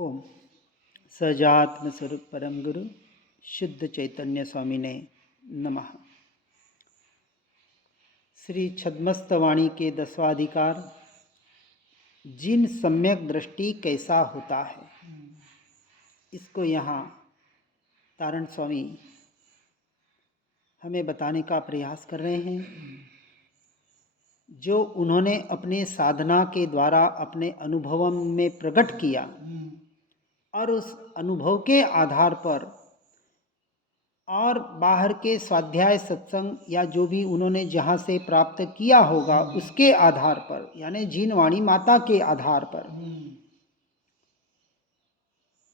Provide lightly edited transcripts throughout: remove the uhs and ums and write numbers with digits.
ओम सजात्म स्वरूप परम गुरु शुद्ध चैतन्य स्वामी ने नमः। श्री छद्मस्त वाणी के दसवाधिकार जिन सम्यक दृष्टि कैसा होता है, इसको यहाँ तारण स्वामी हमें बताने का प्रयास कर रहे हैं। जो उन्होंने अपने साधना के द्वारा अपने अनुभव में प्रकट किया और उस अनुभव के आधार पर और बाहर के स्वाध्याय सत्संग या जो भी उन्होंने जहाँ से प्राप्त किया होगा उसके आधार पर, यानी जिन वाणी माता के आधार पर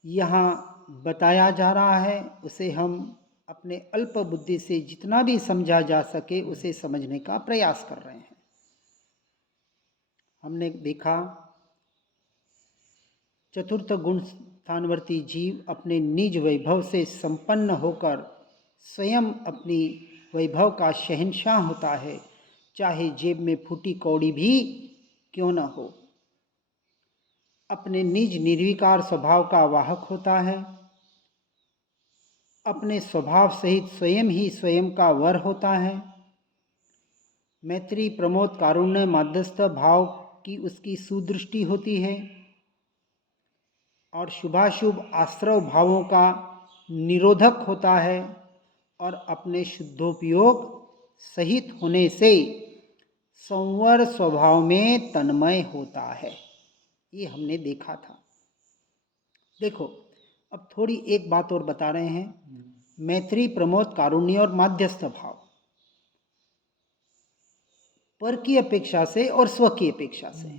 यहाँ बताया जा रहा है, उसे हम अपने अल्प बुद्धि से जितना भी समझा जा सके उसे समझने का प्रयास कर रहे हैं। हमने देखा चतुर्थ गुण स्थानवर्ती जीव अपने निज वैभव से संपन्न होकर स्वयं अपनी वैभव का शहंशाह होता है, चाहे जेब में फूटी कौड़ी भी क्यों न हो। अपने निज निर्विकार स्वभाव का वाहक होता है, अपने स्वभाव सहित स्वयं ही स्वयं का वर होता है। मैत्री प्रमोद कारुण्य माध्यस्थ भाव की उसकी सुदृष्टि होती है और शुभाशुभ आश्रव भावों का निरोधक होता है और अपने शुद्धोपयोग सहित होने से संवर स्वभाव में तन्मय होता है। ये हमने देखा था। देखो, अब थोड़ी एक बात और बता रहे हैं। मैत्री प्रमोद कारुण्य और माध्यस्थ भाव पर की अपेक्षा से और स्व की अपेक्षा से,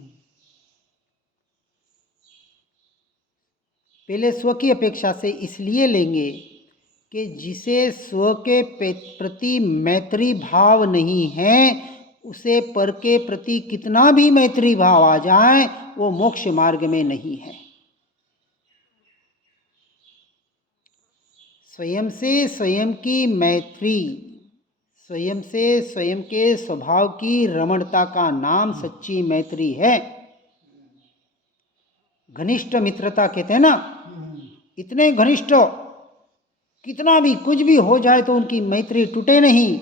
पहले स्व की अपेक्षा से इसलिए लेंगे कि जिसे स्व के प्रति मैत्री भाव नहीं है, उसे पर के प्रति कितना भी मैत्री भाव आ जाए वो मोक्ष मार्ग में नहीं है। स्वयं से स्वयं की मैत्री, स्वयं से स्वयं के स्वभाव की रमणता का नाम सच्ची मैत्री है। घनिष्ठ मित्रता कहते हैं ना, इतने घनिष्ठ, कितना भी कुछ भी हो जाए तो उनकी मैत्री टूटे नहीं।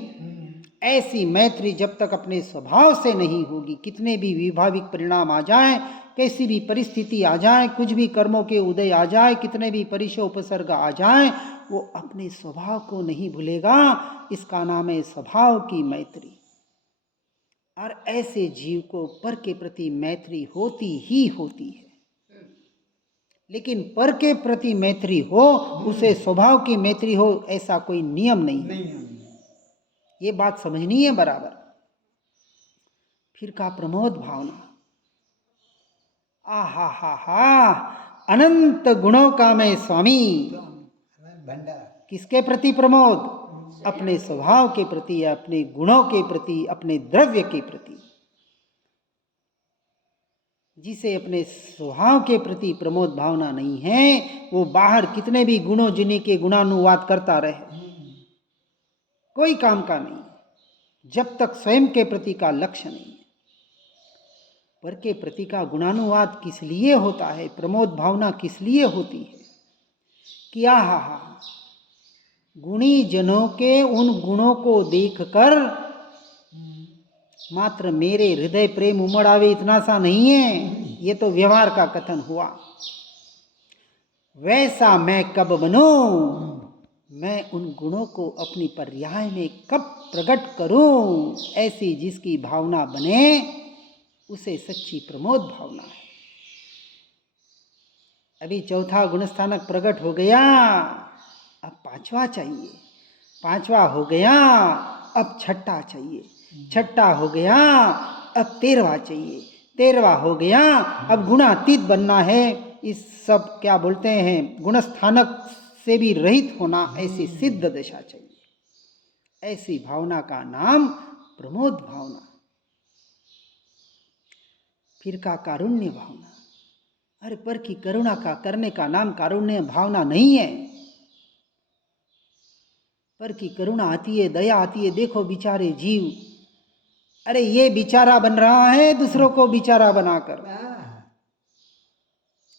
ऐसी मैत्री जब तक अपने स्वभाव से नहीं होगी, कितने भी विभाविक परिणाम आ जाए, कैसी भी परिस्थिति आ जाए, कुछ भी कर्मों के उदय आ जाए, कितने भी परिचय उपसर्ग आ जाए, वो अपने स्वभाव को नहीं भूलेगा। इसका नाम है स्वभाव की मैत्री। और ऐसे जीव को पर के प्रति मैत्री होती ही होती है। लेकिन पर के प्रति मैत्री हो, उसे स्वभाव की मैत्री हो, ऐसा कोई नियम नहीं है। ये बात समझनी है बराबर। फिर का प्रमोद भावना, आहा हा हा, अनंत गुणों का मैं स्वामी। किसके प्रति प्रमोद? अपने स्वभाव के प्रति, अपने गुणों के प्रति, अपने द्रव्य के प्रति। जिसे अपने स्वभाव के प्रति प्रमोद भावना नहीं है, वो बाहर कितने भी गुणों जिन्हीं के गुणानुवाद करता रहे, कोई काम का नहीं, जब तक स्वयं के प्रति का लक्ष्य नहीं है। पर के प्रति का गुणानुवाद किस लिए होता है, प्रमोद भावना किस लिए होती है? कि आहा हा, गुणी जनों के उन गुणों को देखकर मात्र मेरे हृदय प्रेम उमड़ आवे, इतना सा नहीं है। ये तो व्यवहार का कथन हुआ। वैसा मैं कब बनूं, मैं उन गुणों को अपनी पर्याय में कब प्रकट करूं, ऐसी जिसकी भावना बने उसे सच्ची प्रमोद भावना है। अभी चौथा गुणस्थानक प्रकट हो गया, अब पांचवा चाहिए। पांचवा हो गया, अब छठा चाहिए। छठा हो गया, अब 13वां चाहिए। 13वां हो गया, अब गुणातीत बनना है। इस सब क्या बोलते हैं, गुणस्थानक से भी रहित होना, ऐसी सिद्ध दशा चाहिए। ऐसी भावना का नाम प्रमोद भावना। फिर का कारुण्य भावना। अरे पर की करुणा का करने का नाम कारुण्य भावना नहीं है। पर की करुणा आती है, दया आती है। देखो बेचारे जीव, अरे ये बेचारा बन रहा है दूसरों को बेचारा बनाकर।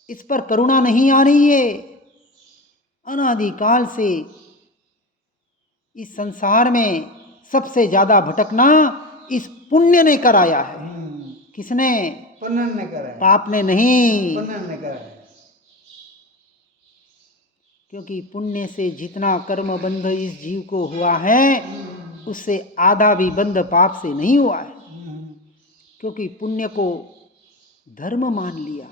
इस पर करुणा नहीं आ रही है। अनादिकाल से इस संसार में सबसे ज्यादा भटकना इस पुण्य ने कराया है। किसने? पुण्य ने करा है, पाप ने नहीं। पुण्य ने करा है। क्योंकि पुण्य से जितना कर्म बंध इस जीव को हुआ है, उससे आधा भी बंध पाप से नहीं हुआ है। क्योंकि पुण्य को धर्म मान लिया,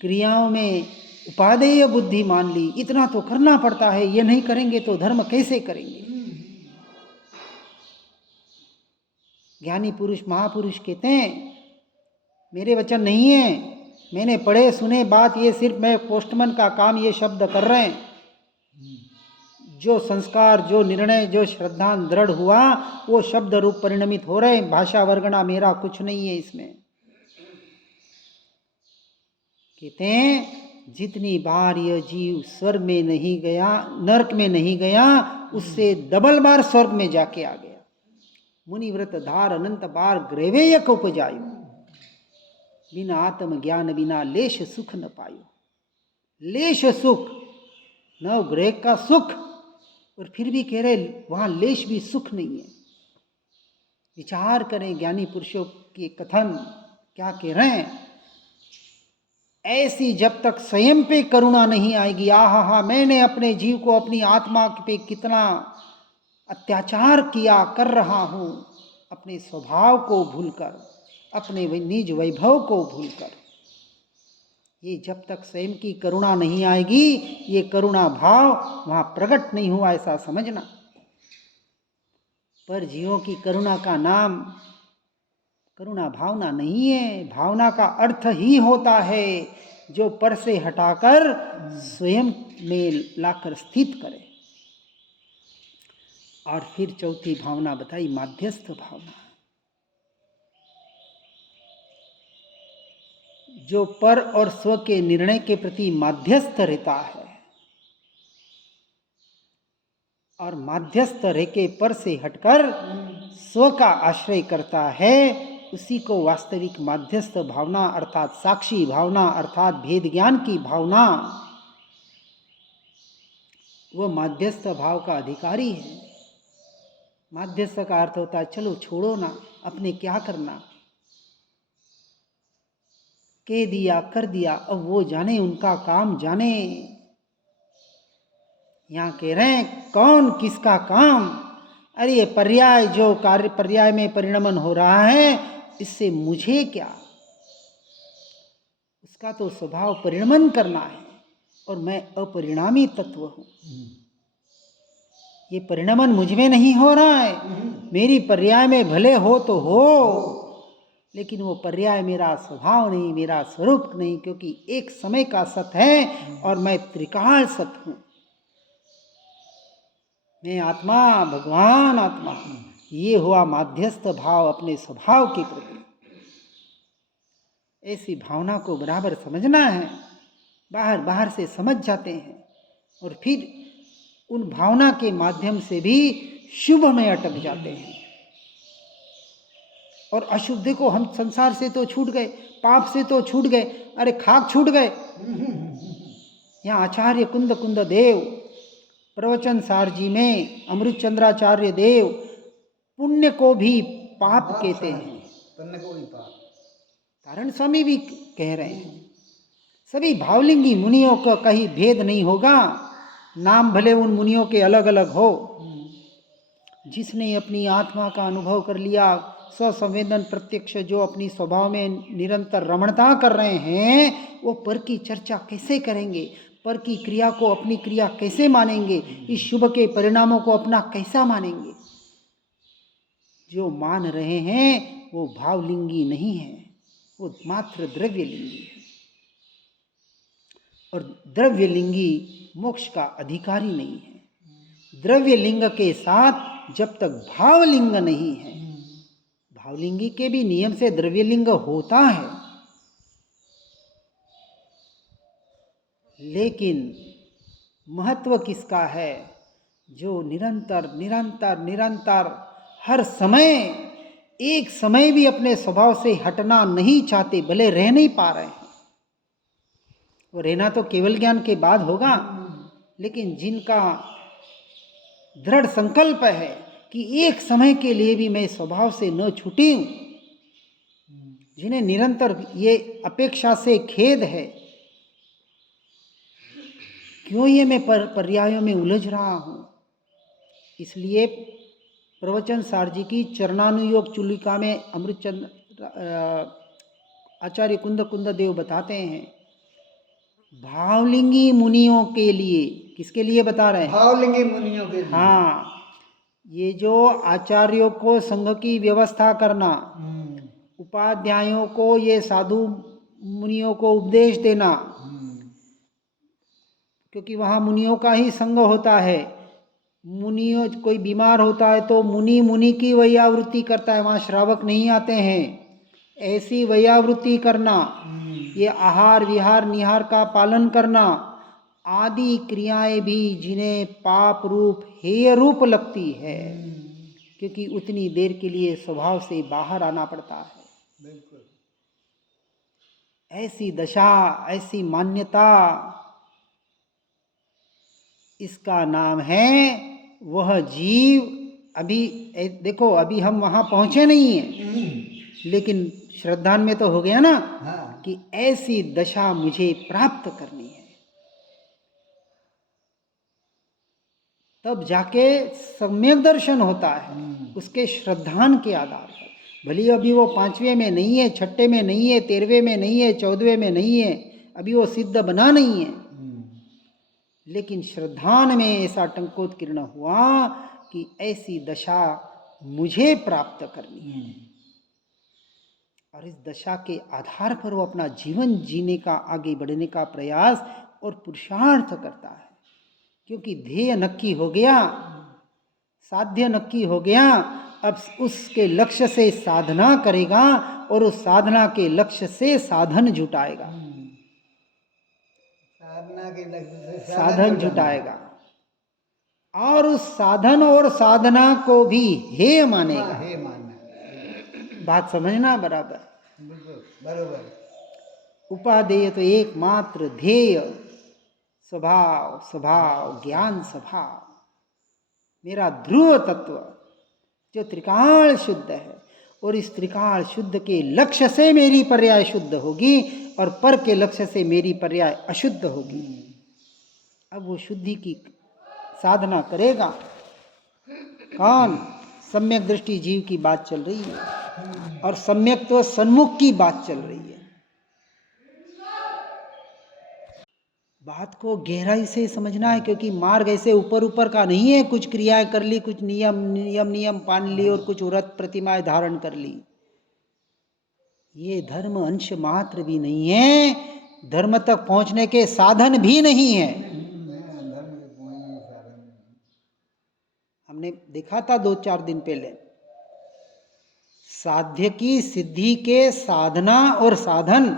क्रियाओं में उपादेय बुद्धि मान ली। इतना तो करना पड़ता है, ये नहीं करेंगे तो धर्म कैसे करेंगे। ज्ञानी पुरुष महापुरुष कहते हैं, मेरे वचन नहीं है, मैंने पढ़े सुने बात, ये सिर्फ मैं पोस्टमैन का काम ये शब्द कर रहे हैं। जो संस्कार, जो निर्णय, जो श्रद्धा दृढ़ हुआ, वो शब्द रूप परिणमित हो रहे हैं। भाषा वर्गणा मेरा कुछ नहीं है इसमें। कहते हैं, जितनी बार यह जीव स्वर्ग में नहीं गया, नरक में नहीं गया, उससे डबल बार स्वर्ग में जाके आ गया। मुनिव्रत धार अनंत बार ग्रेवेयक उपजायो, बिना आत्म ज्ञान बिना लेश सुख न पायो। लेश सुख, नवग्रह का सुख, और फिर भी कह रहे वहां लेश भी सुख नहीं है। विचार करें ज्ञानी पुरुषों के कथन क्या कह रहे हैं। ऐसी जब तक स्वयं पे करुणा नहीं आएगी, आहा मैंने अपने जीव को, अपनी आत्मा पे कितना अत्याचार किया, कर रहा हूं, अपने स्वभाव को भूलकर, अपने निज वैभव को भूलकर, ये जब तक स्वयं की करुणा नहीं आएगी, ये करुणा भाव वहां प्रकट नहीं हुआ, ऐसा समझना। पर जीवों की करुणा का नाम करुणा भावना नहीं है। भावना का अर्थ ही होता है जो पर से हटाकर स्वयं में लाकर स्थित करे। और फिर चौथी भावना बताई, माध्यस्थ भावना, जो पर और स्व के निर्णय के प्रति माध्यस्थ रहता है, और माध्यस्थ रह के पर से हटकर स्व का आश्रय करता है, उसी को वास्तविक माध्यस्थ भावना अर्थात साक्षी भावना अर्थात भेद ज्ञान की भावना, वो माध्यस्थ भाव का अधिकारी है। माध्यस्थ का अर्थ होता है चलो छोड़ो ना, अपने क्या करना, कह दिया कर दिया, अब वो जाने, उनका काम जाने। यहां कह रहे हैं कौन किसका काम, अरे ये पर्याय, जो कार्य पर्याय में परिणमन हो रहा है, इससे मुझे क्या, उसका तो स्वभाव परिणमन करना है, और मैं अपरिणामी तत्व हूं। ये परिणमन मुझ में नहीं हो रहा है, मेरी पर्याय में भले हो तो हो, लेकिन वो पर्याय मेरा स्वभाव नहीं, मेरा स्वरूप नहीं, क्योंकि एक समय का सत है और मैं त्रिकाल सत हूं। मैं आत्मा, भगवान आत्मा हूं। ये हुआ माध्यस्थ भाव अपने स्वभाव के प्रति। ऐसी भावना को बराबर समझना है। बाहर बाहर से समझ जाते हैं और फिर उन भावना के माध्यम से भी शुभ में अटक जाते हैं। और अशुभ, देखो हम संसार से तो छूट गए, पाप से तो छूट गए, अरे खाक छूट गए। यहाँ आचार्य कुंद देव प्रवचन सार जी में अमृत चंद्राचार्य देव पुण्य को भी पाप कहते हैं, पुण्य को भी पाप। तारण स्वामी भी कह रहे हैं। सभी भावलिंगी मुनियों का कहीं भेद नहीं होगा, नाम भले उन मुनियों के अलग अलग हो। जिसने अपनी आत्मा का अनुभव कर लिया, स्वसंवेदन प्रत्यक्ष, जो अपनी स्वभाव में निरंतर रमणता कर रहे हैं, वो पर की चर्चा कैसे करेंगे, पर की क्रिया को अपनी क्रिया कैसे मानेंगे, इस शुभ के परिणामों को अपना कैसा मानेंगे। जो मान रहे हैं वो भावलिंगी नहीं है, वो मात्र द्रव्यलिंगी है। और द्रव्यलिंगी मोक्ष का अधिकारी नहीं है। द्रव्यलिंग के साथ जब तक भावलिंग नहीं है, भावलिंगी के भी नियम से द्रव्यलिंग होता है, लेकिन महत्व किसका है? जो निरंतर निरंतर निरंतर हर समय, एक समय भी अपने स्वभाव से हटना नहीं चाहते, भले रह नहीं पा रहे हैं, वो रहना तो केवल ज्ञान के बाद होगा, लेकिन जिनका दृढ़ संकल्प है कि एक समय के लिए भी मैं स्वभाव से न छूटी हूं, जिन्हें निरंतर ये अपेक्षा से खेद है क्यों ये मैं पर्यायों में उलझ रहा हूं, इसलिए प्रवचन सार जी की चरणानुयोग चुलिका में अमृतचंद आचार्य कुंद कुंद देव बताते हैं, भावलिंगी मुनियों के लिए, किसके लिए बता रहे हैं? भावलिंगी मुनियों के लिए। हाँ, ये जो आचार्यों को संघ की व्यवस्था करना, उपाध्यायों को ये साधु मुनियों को उपदेश देना, क्योंकि वहाँ मुनियों का ही संग होता है। मुनियों, कोई बीमार होता है तो मुनि की वैयावृत्ति करता है, वहाँ श्रावक नहीं आते हैं। ऐसी वैयावृत्ति करना, ये आहार विहार निहार का पालन करना आदि क्रियाएं भी जिन्हें पाप रूप हेय रूप लगती है, क्योंकि उतनी देर के लिए स्वभाव से बाहर आना पड़ता है। बिल्कुल। ऐसी दशा, ऐसी मान्यता, इसका नाम है वह जीव। अभी देखो, अभी हम वहां पहुंचे नहीं हैं, लेकिन श्रद्धान में तो हो गया ना। हाँ। कि ऐसी दशा मुझे प्राप्त करनी है, तब जाके सम्यक दर्शन होता है उसके श्रद्धान के आधार पर। भले अभी वो 5वें में नहीं है, 6ठे में नहीं है, 13वें में नहीं है, 14वें में नहीं है, अभी वो सिद्ध बना नहीं है, लेकिन श्रद्धान में ऐसा टंकोत्कीर्ण हुआ कि ऐसी दशा मुझे प्राप्त करनी है, और इस दशा के आधार पर वो अपना जीवन जीने का, आगे बढ़ने का प्रयास और पुरुषार्थ करता है। क्योंकि ध्येय नक्की हो गया, साध्य नक्की हो गया, अब उसके लक्ष्य से साधना करेगा और उस साधना के लक्ष्य से साधन जुटाएगा, साधना के लक्ष्य से साधन जुटाएगा, और उस साधन और साधना को भी हेय मानेगा। हे मानना। बात समझना बराबर। बिल्कुल बरोबर। उपादेय तो एकमात्र ध्येय, स्वभाव स्वभाव ज्ञान स्वभाव, मेरा ध्रुव तत्व जो त्रिकाल शुद्ध है, और इस त्रिकाल शुद्ध के लक्ष्य से मेरी पर्याय शुद्ध होगी और पर के लक्ष्य से मेरी पर्याय अशुद्ध होगी। अब वो शुद्धि की साधना करेगा कौन? सम्यक दृष्टि जीव की बात चल रही है, और सम्यक तो सन्मुख की बात चल रही है। बात को गहराई से समझना है, क्योंकि मार्ग ऐसे ऊपर ऊपर का नहीं है, कुछ क्रियाएं कर ली, कुछ नियम पान ली और कुछ व्रत प्रतिमाएं धारण कर ली। ये धर्म अंश मात्र भी नहीं है, धर्म तक पहुंचने के साधन भी नहीं है। हमने देखा था 2-4 दिन पहले, साध्य की सिद्धि के साधना और साधन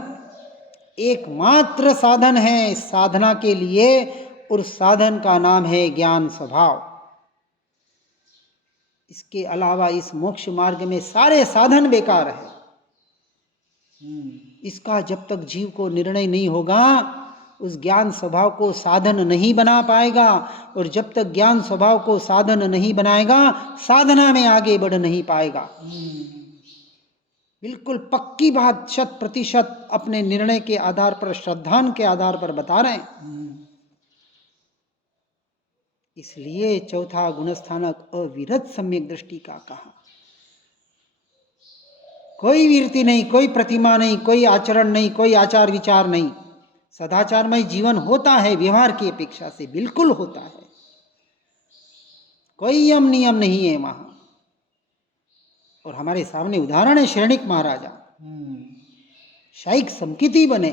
एकमात्र साधन है साधना के लिए, और साधन का नाम है ज्ञान स्वभाव। इसके अलावा इस मोक्ष मार्ग में सारे साधन बेकार है। इसका जब तक जीव को निर्णय नहीं होगा, उस ज्ञान स्वभाव को साधन नहीं बना पाएगा, और जब तक ज्ञान स्वभाव को साधन नहीं बनाएगा, साधना में आगे बढ़ नहीं पाएगा। बिल्कुल पक्की बात, 100% अपने निर्णय के आधार पर, श्रद्धान के आधार पर बता रहे हैं। इसलिए चौथा गुणस्थानक अविरत सम्यक दृष्टि का कहा। कोई वीरति नहीं, कोई प्रतिमा नहीं, कोई आचरण नहीं, कोई आचार विचार नहीं। सदाचारमय जीवन होता है व्यवहार की अपेक्षा से, बिल्कुल होता है। कोई यम नियम नहीं है वहां। और हमारे सामने उदाहरण है शरणिक महाराजा, शाइक समकिति बने।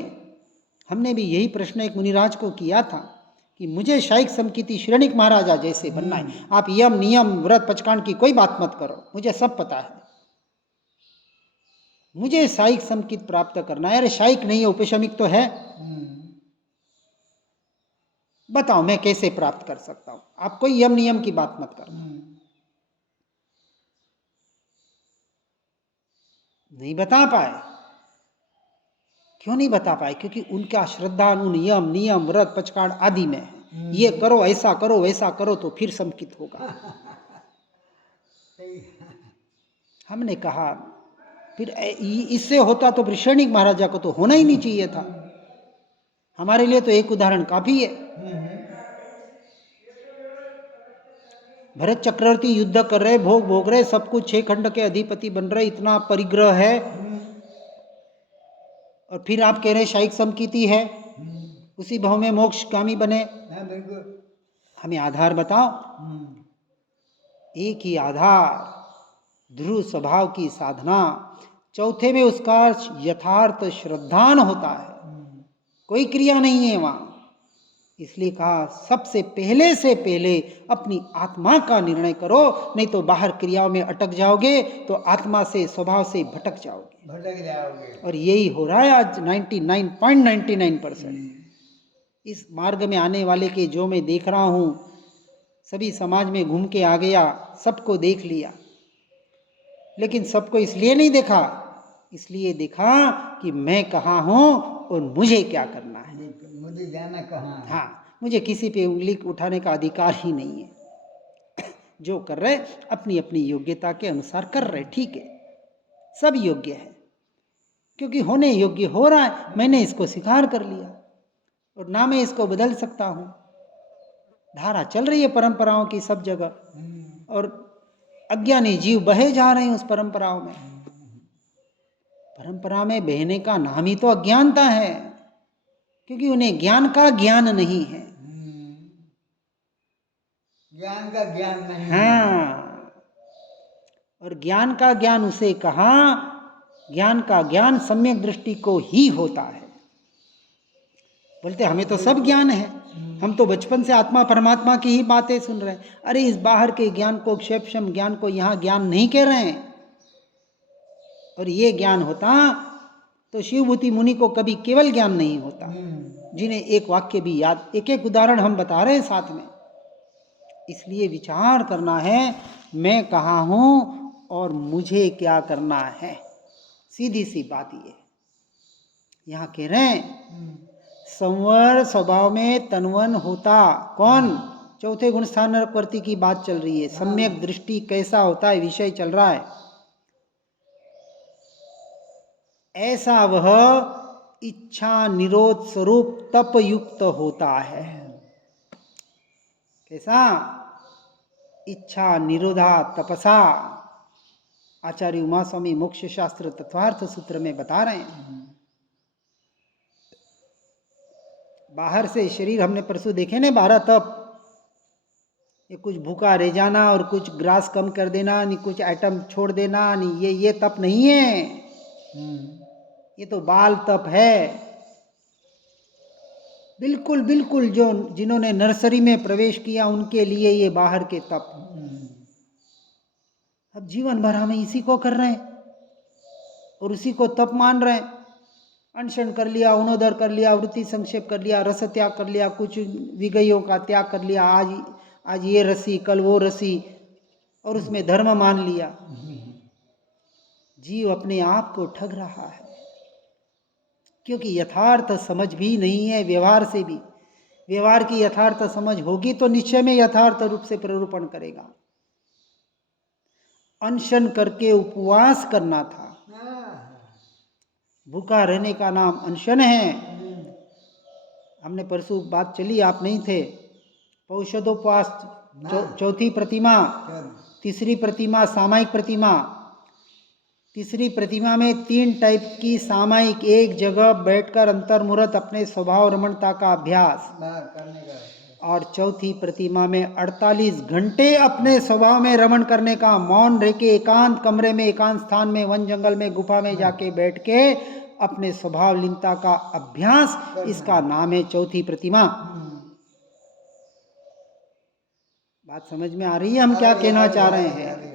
हमने भी यही प्रश्न एक मुनिराज को किया था कि मुझे शाइक समकिति शरणिक महाराजा जैसे बनना है। आप यम नियम व्रत पचकांड की कोई बात मत करो, मुझे सब पता है, मुझे शाइक समकित प्राप्त करना है। अरे शाइक नहीं है, उपशमिक तो है, बताओ मैं कैसे प्राप्त कर सकता हूं? आप कोई यम नियम की बात मत करना। नहीं बता पाए, क्यों नहीं बता पाए? क्योंकि उनका श्रद्धा नियम नियम व्रत पचकाड़ आदि में है। ये करो, ऐसा करो, वैसा करो तो फिर संकित होगा। सही। हमने कहा फिर इससे होता तो फिर सैनिक महाराजा को तो होना ही नहीं चाहिए था। हमारे लिए तो एक उदाहरण काफी है। भरत चक्रवर्ती युद्ध कर रहे, भोग भोग रहे, सब कुछ 6 खंड के अधिपति बन रहे, इतना परिग्रह है, और फिर आप कह रहे शायिक समकीति है, उसी भाव में मोक्षगामी बने। हाँ बिल्कुल। हमें आधार बताओ। एक ही आधार, ध्रुव स्वभाव की साधना। चौथे में उसका यथार्थ श्रद्धान होता है, कोई क्रिया नहीं है वहां। इसलिए कहा सबसे पहले से पहले अपनी आत्मा का निर्णय करो, नहीं तो बाहर क्रियाओं में अटक जाओगे तो आत्मा से स्वभाव से भटक जाओगे। भटक जाओगे। और यही हो रहा है आज 99.99%। इस मार्ग में आने वाले के जो मैं देख रहा हूं, सभी समाज में घूम के आ गया, सबको देख लिया, लेकिन सबको इसलिए नहीं देखा, इसलिए देखा कि मैं कहाँ हूं और मुझे क्या करना है, मुझे जाना कहाँ है। हाँ, मुझे किसी पे उंगली उठाने का अधिकार ही नहीं है। जो कर रहे अपनी अपनी योग्यता के अनुसार कर रहे, ठीक है, सब योग्य है, क्योंकि होने योग्य हो रहा है। मैंने इसको स्वीकार कर लिया और ना मैं इसको बदल सकता हूं। धारा चल रही है परंपराओं की सब जगह, और अज्ञानी जीव बहे जा रहे हैं उस परंपराओं में। परंपरा में बहने का नाम ही तो अज्ञानता है, क्योंकि उन्हें ज्ञान का ज्ञान नहीं है। ज्ञान का ज्ञान नहीं। हाँ, और ज्ञान का ज्ञान उसे कहा, ज्ञान का ज्ञान सम्यक दृष्टि को ही होता है। बोलते हमें तो सब ज्ञान है, हम तो बचपन से आत्मा परमात्मा की ही बातें सुन रहे हैं। अरे इस बाहर के ज्ञान को, क्षेपशम ज्ञान को यहाँ ज्ञान नहीं कह रहे हैं। और ये ज्ञान होता तो शिवभूति मुनि को कभी केवल ज्ञान नहीं होता, जिन्हें एक वाक्य भी याद, एक एक उदाहरण हम बता रहे हैं साथ में। इसलिए विचार करना है, मैं कहाँ हूँ और मुझे क्या करना है। सीधी सी बात ये यहाँ कह रहे हैं, संवर स्वभाव में तनवन होता कौन? चौथे गुण स्थान प्रति की बात चल रही है। सम्यक दृष्टि कैसा होता है, विषय चल रहा है। ऐसा वह इच्छा निरोध स्वरूप तप युक्त होता है। कैसा? इच्छा निरोधा तपसा। आचार्य उमा स्वामी मोक्ष शास्त्र तत्वार्थ सूत्र में बता रहे हैं। बाहर से शरीर हमने परसों देखे ने 12 तप, ये कुछ भूखा रह जाना और कुछ ग्रास कम कर देना, नहीं कुछ आइटम छोड़ देना, नहीं ये तप नहीं है। ये तो बाल तप है। बिल्कुल बिल्कुल जो जिन्होंने नर्सरी में प्रवेश किया उनके लिए ये बाहर के तप। अब जीवन भर हम इसी को कर रहे हैं और उसी को तप मान रहे हैं। अनशन कर लिया, उनोदर कर लिया, वृत्ति संक्षेप कर लिया, रस त्याग कर लिया, कुछ विगयों का त्याग कर लिया, आज ये रसी कल वो रसी, और उसमें धर्म मान लिया। जीव अपने आप को ठग रहा है, क्योंकि यथार्थ समझ भी नहीं है। व्यवहार से भी, व्यवहार की यथार्थ समझ होगी तो निश्चय में यथार्थ रूप से प्ररूपण करेगा। अनशन करके उपवास करना था, भूखा रहने का नाम अनशन है। हमने परसों बात चली, आप नहीं थे। पौषधोपवास, चौथी प्रतिमा, तीसरी प्रतिमा सामायिक प्रतिमा। तीसरी प्रतिमा में 3 टाइप की सामायिक, एक जगह बैठकर अंतर्मुहूर्त अपने स्वभाव रमणता का अभ्यास करने का, और चौथी प्रतिमा में 48 घंटे अपने स्वभाव में रमण करने का, मौन रह के एकांत कमरे में, एकांत स्थान में, वन जंगल में, गुफा में जाके बैठ के अपने स्वभाव लीनता का अभ्यास, इसका नाम है चौथी प्रतिमा। बात समझ में आ रही है हम क्या कहना चाह रहे हैं?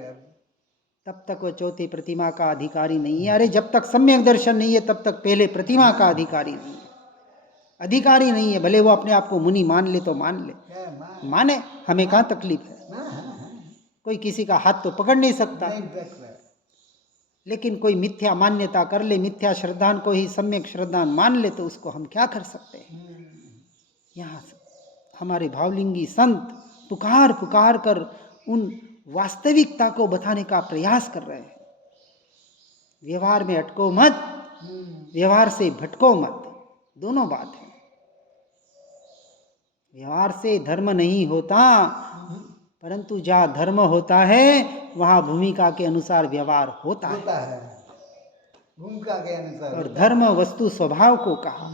तब तक वो चौथी प्रतिमा का अधिकारी नहीं है। अरे जब तक सम्यक दर्शन नहीं है तब तक पहले प्रतिमा का अधिकारी नहीं है, अधिकारी नहीं है। भले वो अपने आप को मुनि मान ले तो मान ले, माने, हमें कहाँ तकलीफ है। कोई किसी का हाथ तो पकड़ नहीं सकता, लेकिन कोई मिथ्या मान्यता कर ले, मिथ्या श्रद्धान को ही सम्यक श्रद्धान मान ले, तो उसको हम क्या कर सकते हैं। यहाँ हमारे भावलिंगी संत पुकार पुकार कर उन वास्तविकता को बताने का प्रयास कर रहे हैं। व्यवहार में अटको मत, व्यवहार से भटको मत, दोनों बात है। व्यवहार से धर्म नहीं होता, परंतु जहाँ धर्म होता है वहाँ भूमिका के अनुसार व्यवहार होता है। भूमिका के अनुसार। और धर्म वस्तु स्वभाव को कहा,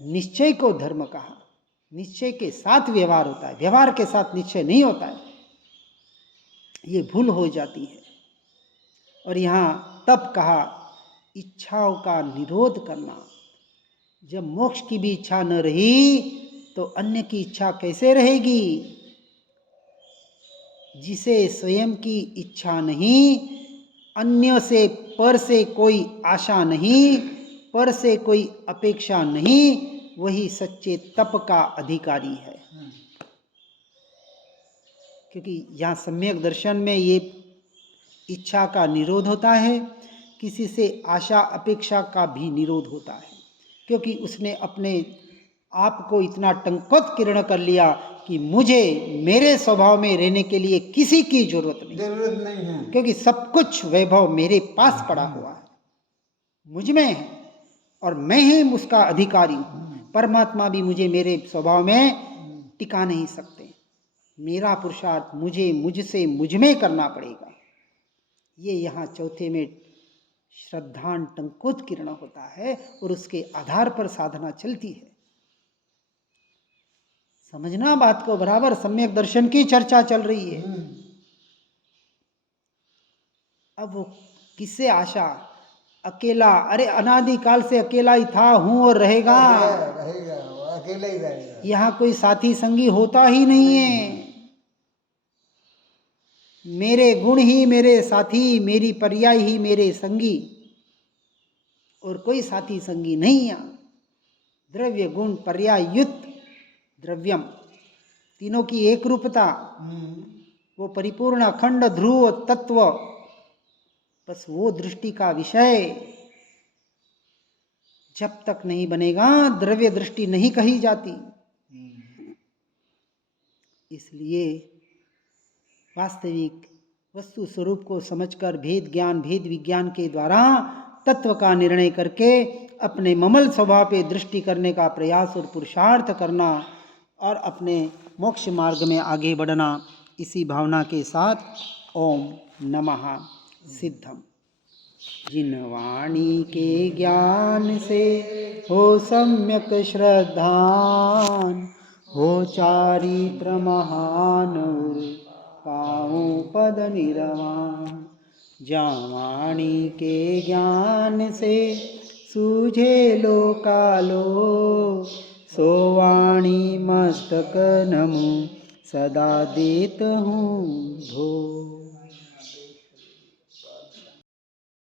निश्चय को धर्म कहा। निश्चय के साथ व्यवहार होता है, व्यवहार के साथ निश्चय नहीं होता है। ये भूल हो जाती है। और यहाँ तब कहा इच्छाओं का निरोध करना। जब मोक्ष की भी इच्छा न रही तो अन्य की इच्छा कैसे रहेगी। जिसे स्वयं की इच्छा नहीं, अन्य से पर से कोई आशा नहीं, पर से कोई अपेक्षा नहीं, वही सच्चे तप का अधिकारी है। क्योंकि यहाँ सम्यक दर्शन में ये इच्छा का निरोध होता है, किसी से आशा अपेक्षा का भी निरोध होता है। क्योंकि उसने अपने आप को इतना टंकोत्कीर्ण कर लिया कि मुझे मेरे स्वभाव में रहने के लिए किसी की जरूरत नहीं है, क्योंकि सब कुछ वैभव मेरे पास पड़ा हुआ है, मुझ में है और मैं ही उसका अधिकारी हूँ। परमात्मा भी मुझे मेरे स्वभाव में टिका नहीं सकते। मेरा पुरुषार्थ मुझसे मुझ में करना पड़ेगा। ये यहाँ चौथे में श्रद्धान टंकोत्कीर्ण होता है और उसके आधार पर साधना चलती है। समझना बात को बराबर। सम्यक दर्शन की चर्चा चल रही है। अब वो किससे आशा, अकेला, अरे अनादिकाल से अकेला ही था, हूं और रहेगा, वो अकेला ही रहेगा। यहाँ कोई साथी संगी होता ही नहीं है। मेरे गुण ही मेरे साथी, मेरी पर्याय ही मेरे संगी, और कोई साथी संगी नहीं। यहाँ द्रव्य गुण पर्याय युक्त द्रव्यम, तीनों की एक रूपता, वो परिपूर्ण अखंड ध्रुव तत्व, बस वो दृष्टि का विषय जब तक नहीं बनेगा द्रव्य दृष्टि नहीं कही जाती। इसलिए वास्तविक वस्तु स्वरूप को समझकर भेद ज्ञान भेद विज्ञान के द्वारा तत्व का निर्णय करके अपने ममल स्वभाव पे दृष्टि करने का प्रयास और पुरुषार्थ करना और अपने मोक्ष मार्ग में आगे बढ़ना, इसी भावना के साथ ओम नमः सिद्धम। जिन वाणी के ज्ञान से हो सम्यक श्रद्धान, हो चारित्र महान पाऊं पद निरवान। जहाँ वाणी के ज्ञान से सूझे लोकालो, सो वाणी मस्तक नमो सदा देत हूँ धो।